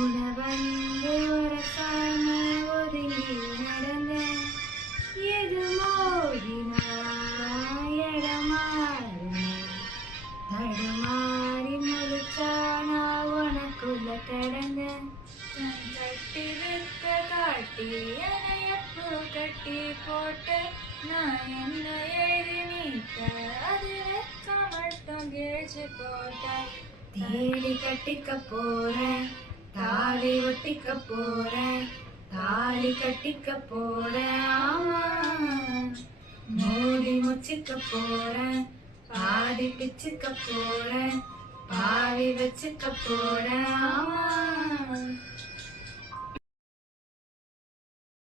வந்து உரசாம ஒதுங்கி நடந்த எது மோதினா இடமாறு தடுமாறி முழிச்சானா உனக்குள்ள கடந்த கட்டி வித்த காட்டி எனையப்பூ கட்டி போட்டு நான் என்ன எழுதி நீட்ட அது வெக்க மட்டும் கேச்சு போட்ட தேடி கட்டிக்க போறேன் தாலி ஒட்டிக்க போறேன் தாலி கட்டிக்க போறேன் ஆமா மோடி முச்சிக்க போறேன் பாதி பிச்சுக்க போறேன் பாவி வச்சுக்க போறேன் ஆமா